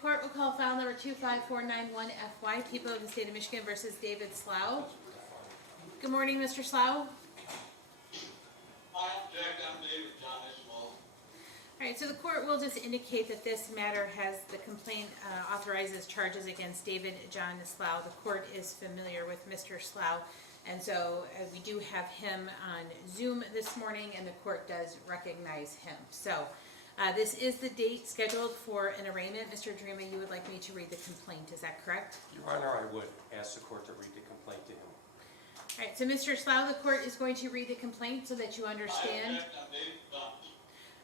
court will call file number 25491FY, People of the State of Michigan versus David Slough. Good morning, Mr. Slough. Hi, Jack. I'm David John Slough. All right, so the court will just indicate that this matter has the complaint authorizes charges against David John Slough. The court is familiar with Mr. Slough, and so we do have him on Zoom this morning, and the court does recognize him. So this is the date scheduled for an arraignment. Mr. Dreama, you would like me to read the complaint, is that correct? Your Honor, I would ask the court to read the complaint to him. All right, so Mr. Slough, the court is going to read the complaint so that you understand. Hi, Jack. I'm David John.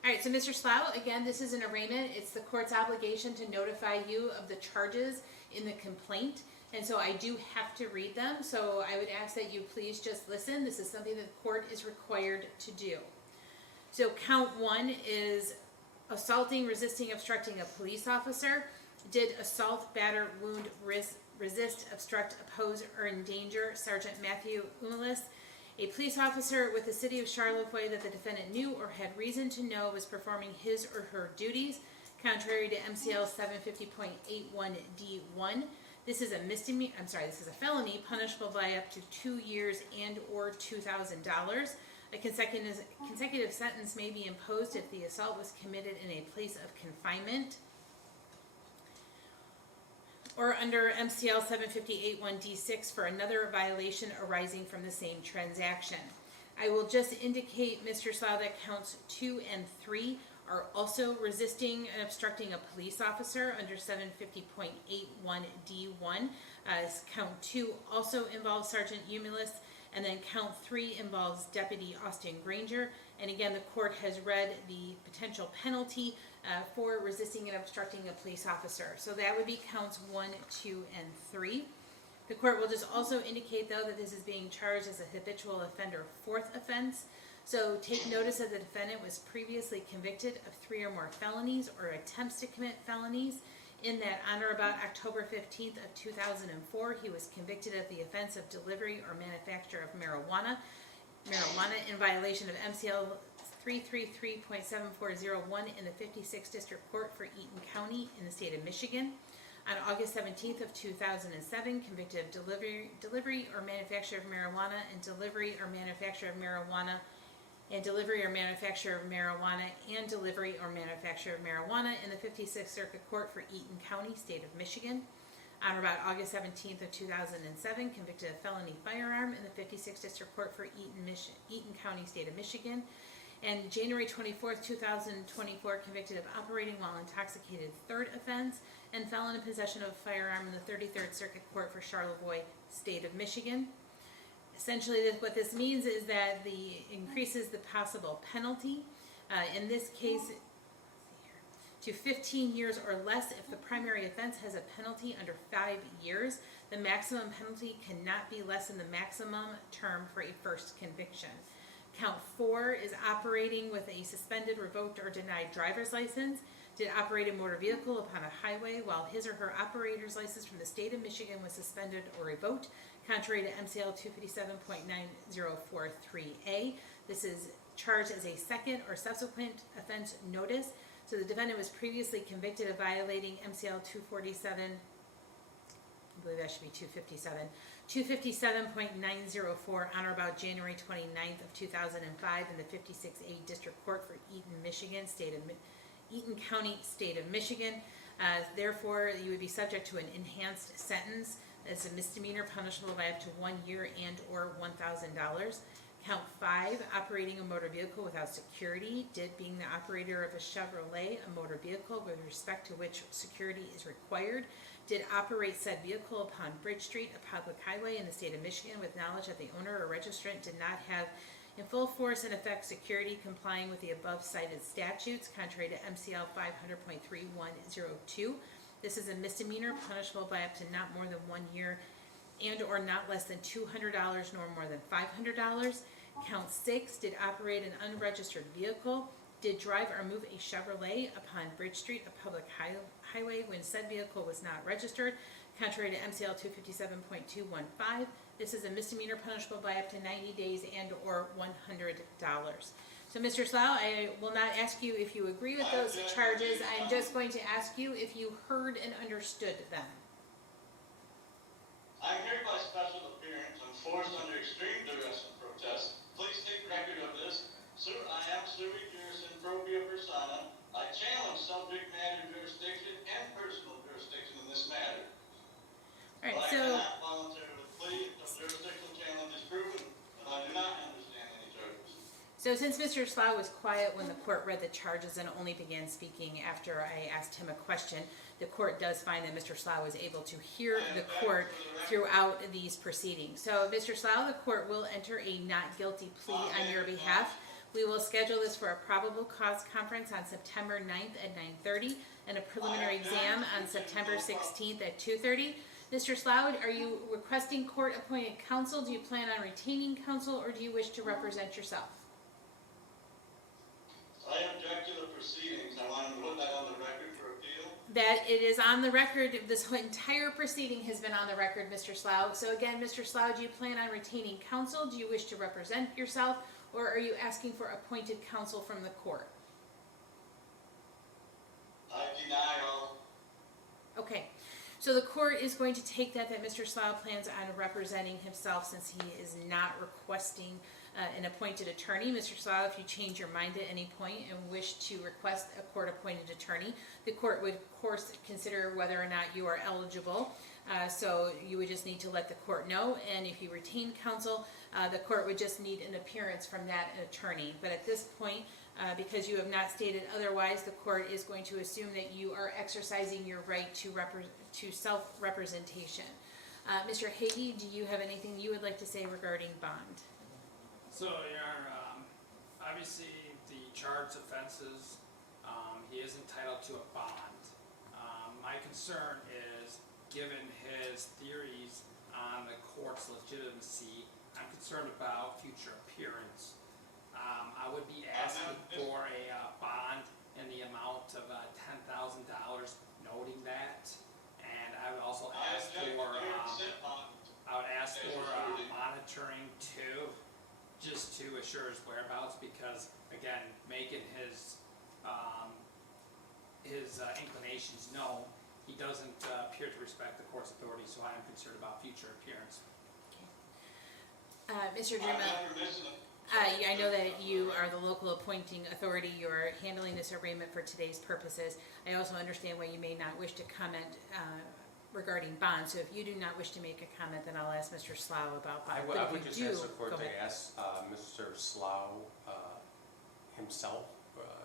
All right, so Mr. Slough, again, this is an arraignment. It's the court's obligation to notify you of the charges in the complaint, and so I do have to read them. So I would ask that you please just listen. This is something that the court is required to do. So count 1 is assaulting, resisting, obstructing a police officer. Did assault, batter, wound, resist, obstruct, oppose, or endanger Sergeant Matthew Umalis, a police officer with the city of Charlevoix that the defendant knew or had reason to know was performing his or her duties contrary to MCL 750.81D1. This is a felony punishable by up to 2 years and or $2,000. A consecutive sentence may be imposed if the assault was committed in a place of confinement or under MCL 750.81D6 for another violation arising from the same transaction. I will just indicate, Mr. Slough, that counts 2 and 3 are also resisting and obstructing a police officer under 750.81D1. Count 2 also involves Sergeant Umalis, and then count 3 involves Deputy Austin Granger. And again, the court has read the potential penalty for resisting and obstructing a police officer. So that would be counts 1, 2, and 3. The court will just also indicate, though, that this is being charged as a habitual offender 4th offense. So take notice that the defendant was previously convicted of 3 or more felonies or attempts to commit felonies. In that, on or about October 15th of 2004, he was convicted of the offense of delivery or manufacture of marijuana in violation of MCL 333.7401 in the 56th District Court for Eaton County in the state of Michigan. On August 17th of 2007, convicted of delivery or manufacture of marijuana and delivery or manufacture of marijuana and delivery or manufacture of marijuana and delivery or manufacture of marijuana in the 56th Circuit Court for Eaton County, state of Michigan. On or about August 17th of 2007, convicted of felony firearm in the 56th District Court for Eaton County, state of Michigan. And January 24th, 2024, convicted of operating while intoxicated 3rd offense and felon in possession of a firearm in the 33rd Circuit Court for Charlevoix, state of Michigan. Essentially, what this means is that increases the possible penalty. In this case, to 15 years or less if the primary offense has a penalty under 5 years. The maximum penalty cannot be less than the maximum term for a first conviction. Count 4 is operating with a suspended, revoked, or denied driver's license. Did operate a motor vehicle upon a highway while his or her operator's license from the state of Michigan was suspended or revoked, contrary to MCL 257.9043A. This is charged as a second or subsequent offense notice. So the defendant was previously convicted of violating MCL 247, I believe that should be 257.904 on or about January 29th of 2005 in the 56A District Court for Eaton County, state of Michigan. Therefore, you would be subject to an enhanced sentence. That's a misdemeanor punishable by up to 1 year and or $1,000. Count 5, operating a motor vehicle without security. Did being the operator of a Chevrolet, a motor vehicle with respect to which security is required. Did operate said vehicle upon Bridge Street, a public highway in the state of Michigan, with knowledge that the owner or registrant did not have in full force and effect security complying with the above cited statutes, contrary to MCL 500.3102. This is a misdemeanor punishable by up to not more than 1 year and or not less than $200 nor more than $500. Count 6, did operate an unregistered vehicle. Did drive or move a Chevrolet upon Bridge Street, a public highway, when said vehicle was not registered, contrary to MCL 257.215. This is a misdemeanor punishable by up to 90 days and or $100. So, Mr. Slough, I will not ask you if you agree with those charges. I'm just going to ask you if you heard and understood them. I'm here by special appearance. I'm forced under extreme duress and protest. Please take record of this. Sir, I am sui juris in propria persona. I challenge subject matter jurisdiction and personal jurisdiction in this matter. All right, But I so, cannot voluntarily plea until jurisdictional challenge is proven, and I do not understand any charges. so since Mr. Slough was quiet when the court read the charges and only began speaking after I asked him a question, the court does find that Mr. Slough was able to hear the court throughout these proceedings. So, Mr. Slough, the court will enter a not guilty plea on your behalf. We will schedule this for a probable cause conference on September 9th at 9:30 and a preliminary exam on September 16th at 2:30. Mr. Slough, are you requesting court-appointed counsel? Do you plan on retaining counsel, or do you wish to represent yourself? I object to the proceedings. I want to put that on the record for appeal. That it is on the record. This whole entire proceeding has been on the record, Mr. Slough. So again, Mr. Slough, do you plan on retaining counsel? Do you wish to represent yourself? Or are you asking for appointed counsel from the court? I deny all. Okay. So the court is going to take that Mr. Slough plans on representing himself since he is not requesting an appointed attorney. Mr. Slough, if you change your mind at any point and wish to request a court-appointed attorney, the court would, of course, consider whether or not you are eligible. So you would just need to let the court know. And if you retain counsel, the court would just need an appearance from that attorney. But at this point, because you have not stated otherwise, the court is going to assume that you are exercising your right to self-representation. Mr. Hagee, do you have anything you would like to say regarding bond? So, obviously, the charged offenses, he is entitled to a bond. My concern is, given his theories on the court's legitimacy, I'm concerned about future appearance. I would be asking for a bond in the amount of $10,000, noting that, and I would also ask for monitoring too, just to assure his whereabouts, because again, making his inclinations known, he doesn't appear to respect the court's authority, so I am concerned about future appearance. Mr. Dreama, I know that you are the local appointing authority. You're handling this arraignment for today's purposes. I also understand why you may not wish to comment regarding bond. So if you do not wish to make a comment, then I'll ask Mr. Slough about bond. I would just ask the court to ask Mr. Slough himself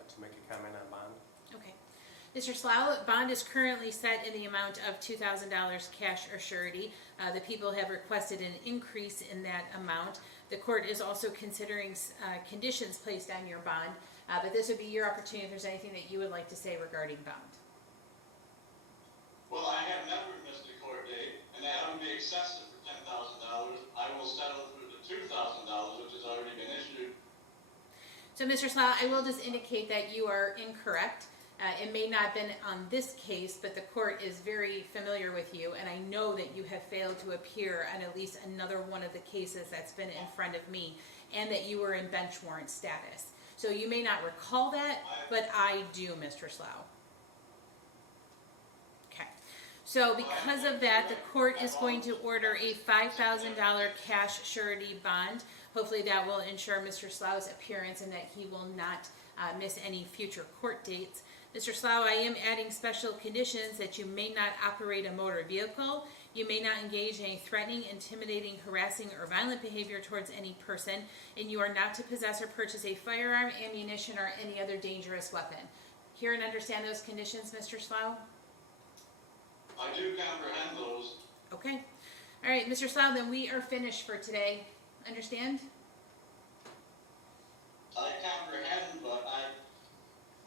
to make a comment on bond. Okay. Mr. Slough, bond is currently set in the amount of $2,000 cash or surety. The people have requested an increase in that amount. The court is also considering conditions placed on your bond, but this would be your opportunity if there's anything that you would like to say regarding bond. Well, I have never missed a court date, and that would be excessive for $10,000. I will settle for the $2,000, which has already been issued. So, Mr. Slough, I will just indicate that you are incorrect. It may not have been on this case, but the court is very familiar with you, and I know that you have failed to appear on at least another one of the cases that's been in front of me, and that you were in bench warrant status. So you may not recall that, but I do, Mr. Slough. Okay. So because of that, the court is going to order a $5,000 cash surety bond. Hopefully that will ensure Mr. Slough's appearance and that he will not miss any future court dates. Mr. Slough, I am adding special conditions that you may not operate a motor vehicle, you may not engage in any threatening, intimidating, harassing, or violent behavior towards any person, and you are not to possess or purchase a firearm, ammunition, or any other dangerous weapon. Hear and understand those conditions, Mr. Slough? I do comprehend those. Okay. All right, Mr. Slough, then we are finished for today. Understand? I comprehend, but I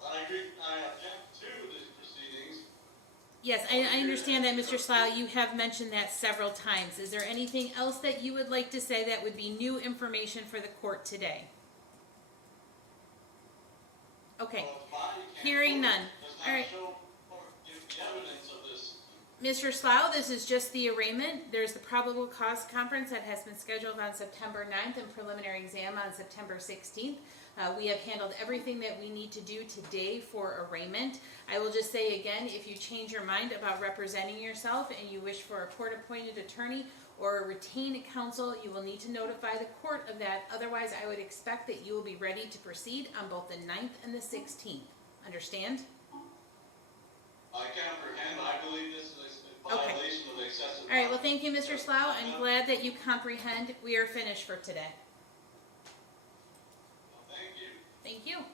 object to these proceedings. Yes, I understand that, Mr. Slough. You have mentioned that several times. Is there anything else that you would like to say that would be new information for the court today? Okay. Hearing none. All right. Mr. Slough, this is just the arraignment. There's the probable cause conference that has been scheduled on September 9th and preliminary exam on September 16th. We have handled everything that we need to do today for arraignment. I will just say again, if you change your mind about representing yourself and you wish for a court-appointed attorney or a retained counsel, you will need to notify the court of that. Otherwise, I would expect that you will be ready to proceed on both the 9th and the 16th. Understand? I comprehend. I believe this is a violation of excessive. All right, well, thank you, Mr. Slough. I'm glad that you comprehend. We are finished for today. Thank you. Thank you.